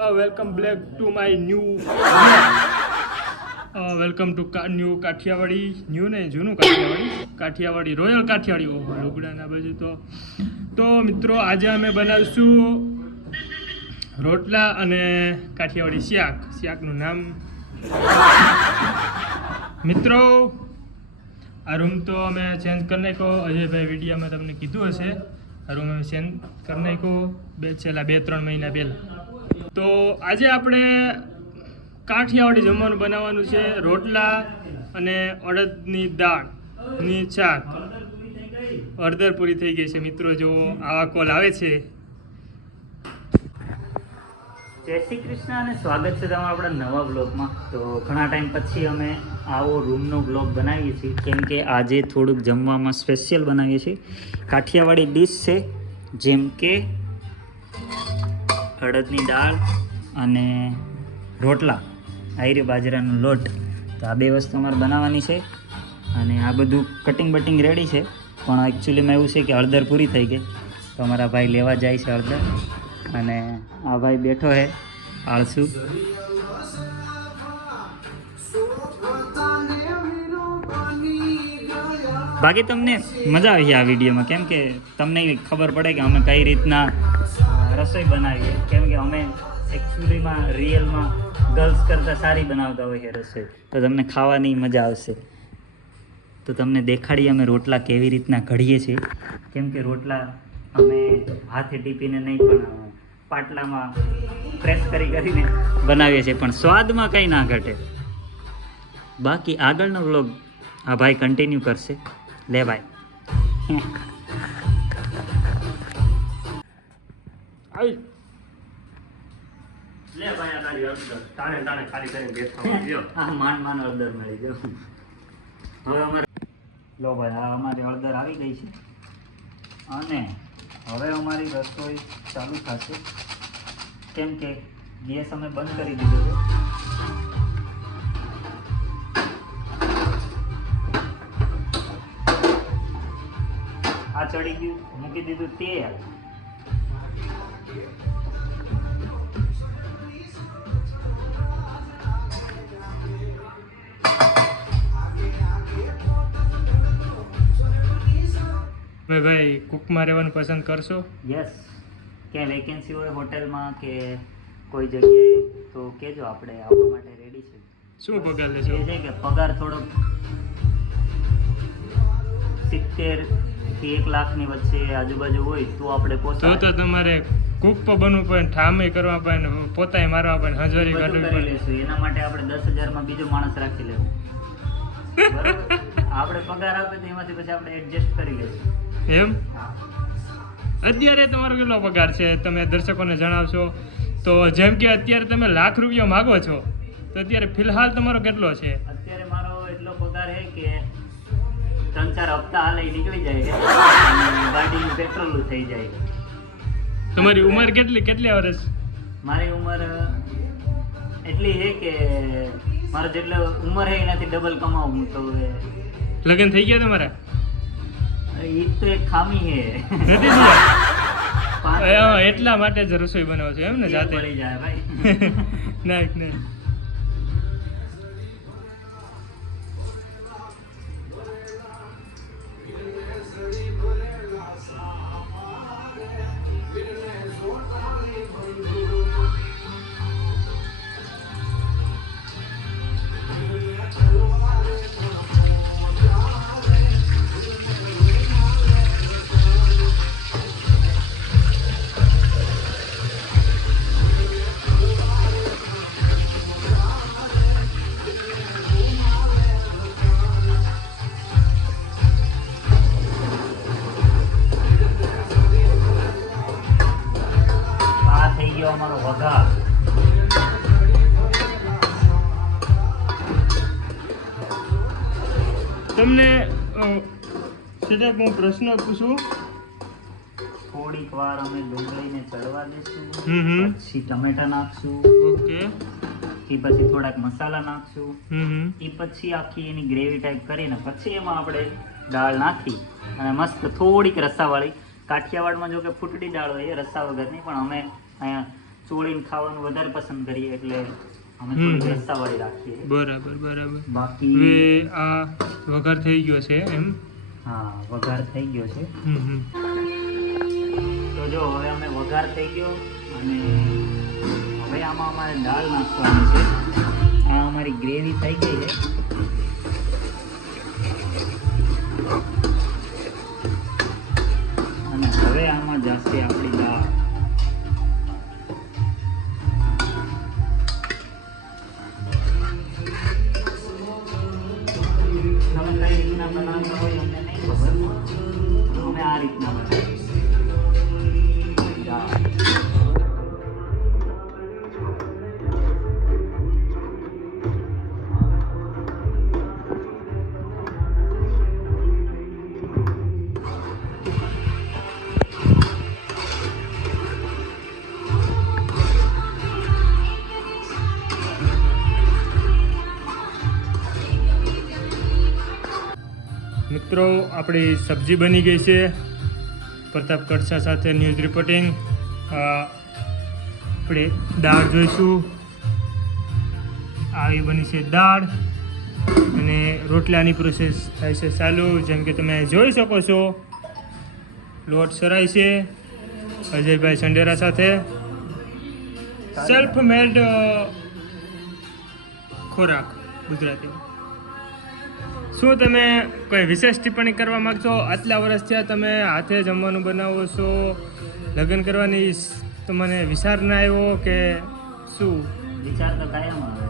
Welcome back to my new welcome to new Kathiyawadi new ને જૂનું Kathiawadi royal Kathiawadi લુગડાના બાજુ તો મિત્રો આજે અમે બનાવીશું રોટલા અને કાઠિયાવાડી શાકનું નામ મિત્રો આ રૂમ તો અમે ચેન્જ કરી નાખ્યો અજયભાઈ વિડીયામાં તમને કીધું હશે આ રૂમ અમે ચેન્જ કરી નાખ્યો છેલ્લા 2-3 મહિના પહેલાં તો આજે આપણે કાઠિયાવાડી જમવાનું બનાવવાનું છે રોટલા અને અડદની દાળની શાક અડધર પૂરી થઈ ગઈ છે મિત્રો જો આવા કોલ આવે છે. જય શ્રી કૃષ્ણ અને સ્વાગત છે તમારા આપણા નવા બ્લોગમાં. તો ઘણા ટાઈમ પછી અમે આવો રૂમનો બ્લોગ બનાવીએ છીએ કેમ કે આજે થોડુંક જમવામાં સ્પેશિયલ બનાવીએ છીએ. કાઠિયાવાડી ડીશ છે જેમ કે અડદની દાળ અને રોટલા આયરી બાજરાનો લોટ. તો આ બે વસ્તુ અમારે બનાવવાની છે અને આ બધું કટિંગ બટિંગ રેડી છે પણ એકચ્યુઅલીમાં એવું છે કે હળદર પૂરી થઈ ગઈ તો અમારા ભાઈ લેવા જાય છે હળદર અને આ ભાઈ બેઠો છે આળસુ. બાકી તમને મજા આવી આ વિડીયોમાં કેમ કે તમને ખબર પડે કે અમે કઈ રીતના રસોઈ બનાવીએ કેમ કે અમે એકચ્યુઅલીમાં રિયલમાં ગર્લ્સ કરતાં સારી બનાવતા હોય છે રસોઈ તો તમને ખાવાની મજા આવશે. તો તમને દેખાડીએ અમે રોટલા કેવી રીતના ઘડીએ છીએ કેમ કે રોટલા અમે હાથે ટીપીને નહીં પણ પાટલામાં પ્રેસ કરીને બનાવીએ છીએ પણ સ્વાદમાં કંઈ ના ઘટે. બાકી આગળનો વ્લોગ આ ભાઈ કન્ટિન્યુ કરશે. લે ભાઈ આવી લે ભાઈ આ તારી હળદર તાણે ખાલી કરીને બેઠા ગયો આ માન હળદર મળી ગયો. હવે અમારે લો ભાઈ આ અમારી હળદર આવી ગઈ છે અને હવે અમારી રસોઈ ચાલુ થશે કેમ કે ગેસ અમે બંધ કરી દીધો છે. આ ચડી ગયું મૂકી દીધું તેલ. ભાઈ કુકમાં રહેવાનું પસંદ કરશો? યસ. ક્યાં વેકેન્સી હોય હોટલમાં કે કોઈ જગ્યાએ તો કહેજો, આપણે આવવા માટે રેડી છે. શું પગાર લેશો? એ છે કે પગાર થોડોક 70 થી 1 લાખની વચ્ચે આજુબાજુ હોય તો આપણે પોસાય. તો તમારે કુક પર બનવું પડે, ઠામે કરવા પડે, પોતાય મારવા પડે, હજવારી કાઢવી કરી પડે. લેશું. એના માટે આપણે 10,000માં બીજો માણસ રાખી લેવું. બરાબર? આપણે પગાર આપે તો એમાંથી પછી આપણે એડજસ્ટ કરી લઈશું. એમ હા. અત્યારે તમારો કેટલો પગાર છે તમે દર્શકોને જણાવશો? તો જેમ કે અત્યારે તમે લાખ રૂપિયા માગો છો તો અત્યારે ફિલહાલ તમારો કેટલો છે? અત્યારે મારો એટલો પગાર છે કે 3-4 હપ્તા હાલે નીકળી જાય છે અને ગાડીનું પેટ્રોલ થઈ જાય છે. તમારી ઉંમર કેટલી વર્ષ? મારી ઉંમર એટલી છે કે મારો જેટલો ઉંમર છે એનાથી ડબલ કમાવું તો લગ્ન થઈ ગયા તમારા? એ તો એક ખામી છે. નથી થયા? એટલા માટે જ રસોઈ બનાવો છો એમ ને? જાતે પડી જાય ભાઈ. ના થઈ ગયો અમારો વઘાર. તમને સીધા હું પ્રશ્ન પૂછું. થોડીક વાર અમે ડુંગળીને ચડવા દેશું, હમ. પછી ટમેટા નાખશું, ઓકે. એ પછી થોડાક મસાલા નાખશું, હમ. એ પછી આખી એની ગ્રેવી ટાઈપ કરીને પછી એમાં આપણે દાળ નાખી અને મસ્ત થોડીક રસાવાળી. કાઠિયાવાડમાં જો કે ફૂટડી દાળ હોય એ રસ્સા વગરની, પણ અમે અહીંયા ચોળીને ખાવાનું વધારે પસંદ કરીએ એટલે અમે થોડી રસ્સાવાળી રાખીએ. બરાબર બરાબર. બાકી હવે આ વઘાર થઈ ગયો છે એમ? હા, વઘાર થઈ ગયો છે. તો જો હવે અમે વઘાર થઈ ગયો અને હવે આમાં અમારે દાળ નાખવાની છે. આ અમારી ગ્રેવી થઈ ગઈ છે. અને હવે આમાં જશે આપણી દાળ. તમે કઈ રીતના બનાવતા હોય અમને નહીં ખબર, અમે આ રીતના બનાવીએ. દાળ. મિત્રો આપણી સબ્જી બની ગઈ છે. પ્રતાપ કડસા સાથે ન્યૂઝ રિપોર્ટિંગ. આપણે દાળ જોઈશું. આવી બની છે દાળ અને રોટલાની પ્રોસેસ થાય છે ચાલુ. જેમ કે તમે જોઈ શકો છો લોટ સરાય છે અજયભાઈ સંડેરા સાથે. સેલ્ફ મેડ ખોરાક ગુજરાતી. શું તમે કોઈ વિશેષ ટિપ્પણી કરવા માગશો? આટલા વર્ષ થયા તમે હાથે જમવાનું બનાવો છો, લગ્ન કરવાની તમને વિચાર ના આવ્યો કે શું? વિચાર તો કાયમ આવે.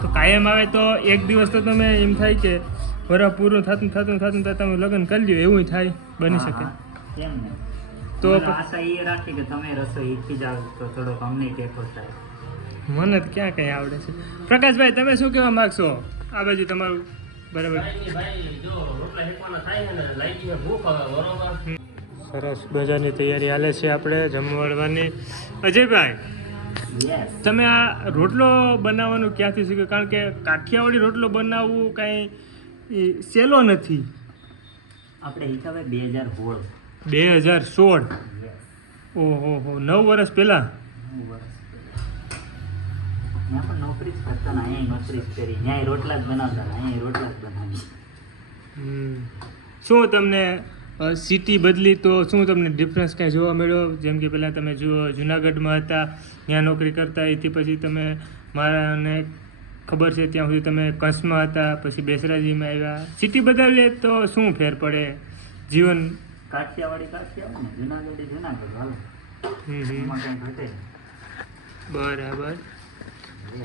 તો કાયમ આવે તો એક દિવસ તો તમે એમ થાય કે વરસ પૂરું થતું તમે લગ્ન કરી લ્યો, એવું થાય, બની શકે. કેમ ને? તો આશા એ રાખી કે તમે રસોઈ શીખી જાવ તો થોડોક અમને ટેકો થાય. મને તો ક્યાં કંઈ આવડે છે. પ્રકાશભાઈ તમે શું કહેવા માગશો? આ બાજુ તમારું બરાબર. સરસ બજારની તૈયારી હાલે છે આપણે જમવાડવાની. અજયભાઈ, તમે આ રોટલો બનાવવાનું ક્યાંથી શીખ્યું? કારણ કે કાઠિયાવાડી રોટલો બનાવવું કાંઈ સહેલો નથી. આપણે હિસાબે 2016. 2016? ઓહો, 9 વર્ષ પહેલાં. ત્યાં પણ નોકરી જ કરતા ને, અહીંયા નોકરી જ કરી, ત્યાં રોટલા જ બનાવતા ને, અહીંયા રોટલા જ બનાવી. શું તમને સિટી બદલી તો શું તમને ડિફરન્સ કાંઈ જોવા મળ્યો? જેમ કે પહેલાં તમે જુનાગઢમાં હતા, ત્યાં નોકરી કરતા, એથી પછી તમે મારાને ખબર છે ત્યાં સુધી તમે કંસમાં હતા, પછી બેસરાજીમાં આવ્યા. સિટી બદલીએ તો શું ફેર પડે જીવન? કાઠિયાવાડી ને, જુનાગઢ હાલો. એમાં કંઈ ઘટે નહીં. બરાબર.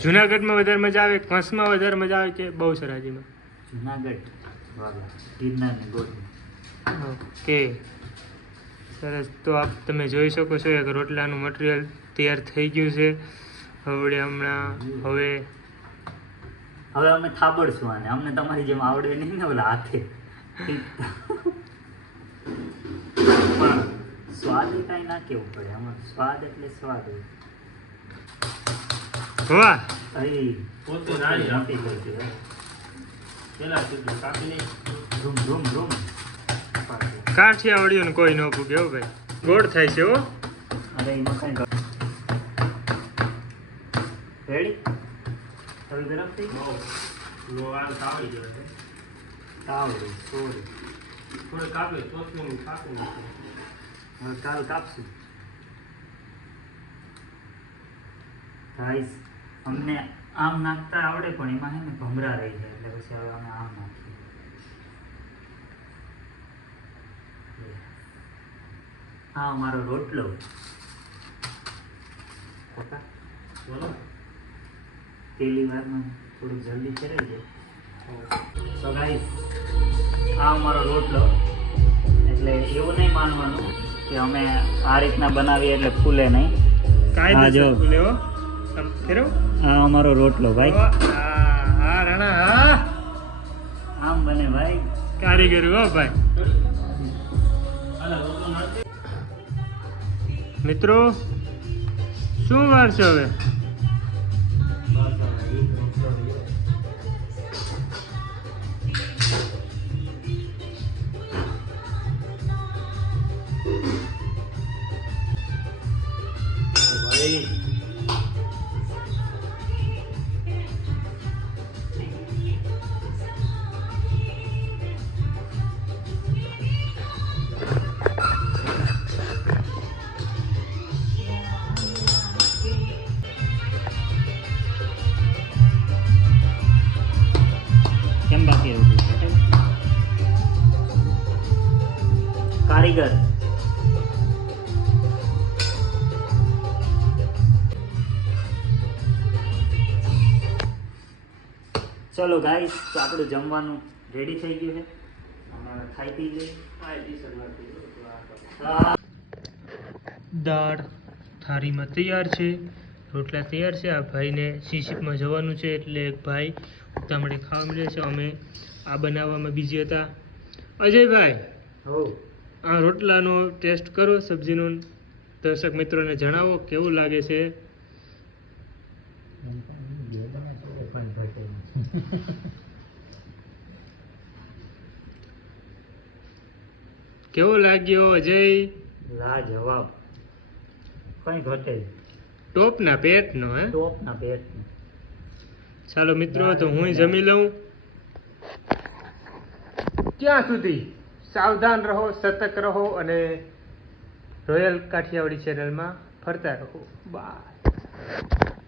જુનાગઢમાં વધારે મજા આવે, કંસમાં વધારે મજા આવે કે બહુસરાજીમાં? જુનાગઢ ગિરનારની ગોળ. ઓકે, સરસ. તો આપ તમે જોઈ શકો છો એક રોટલાનું મટીરિયલ તૈયાર થઈ ગયું છે. હવે અમે થાબડશું આને. અમને તમારી જેમ આવડે નહીં ને ઓલા હાથે. પણ સ્વાદ કાંઈ ના કેવું પડે. આમાં સ્વાદ એટલે સ્વાદ હોય. વાહ, કાઠિયાવાડીઓને કોઈ ન પૂગે હો ભાઈ. ગોળ થાય છે હો. અરે એમાં કઈ રેડી. હવે ગરમ થઈ ગયું. કાલ કાપશું. ગાઈસ, અમને આમ નાખતા આવડે પણ એમાં છે ને ભમરા રહી જાય, એટલે પછી હવે અમે આમ નાખીએ. આ અમારો રોટલો. પહેલી વારમાં થોડુંક જલ્દી કરાવી દે. તો ગાઈસ, આ અમારો રોટલો. એટલે એવું નહીં માનવાનું કે અમે આ રીતના બનાવીએ એટલે ફૂલે નહીં. કાંઈ જો ફૂલે. આ અમારો રોટલો ભાઈ. હા રાણા, હા આમ બને ભાઈ. કારીગર હો ભાઈ. મિત્રો શું વાર છે હવે? જઈ. કેમ બાકી રહ્યું છે? કારીગર ચલો ગાઈસ, તો આપણું જમવાનું રેડી થઈ ગયું છે. અમે હવે ખાઈ પી લઈએ. દાળ થાળીમાં તૈયાર છે, રોટલા તૈયાર છે. આ ભાઈને શીશીપમાં જવાનું છે એટલે એક ભાઈ ઉતામળે ખાવા મળે છે. અમે આ બનાવવામાં બીજી હતા. અજયભાઈ, હો, આ રોટલાનો ટેસ્ટ કરો, સબ્જીનો. દર્શક મિત્રોને જણાવો કેવું લાગે છે. કેવો લાગ્યો અજય? લાજવાબ, કઈ ઘટે ટોપના પેટનો હે. ટોપના પેટ. ચાલો મિત્રો, તો હું જમી લઉં. ત્યાં સુધી સાવધાન રહો, સતર્ક રહો અને રોયલ કાઠિયાવાડી ચેનલમાં ફરતા રહો. બાય.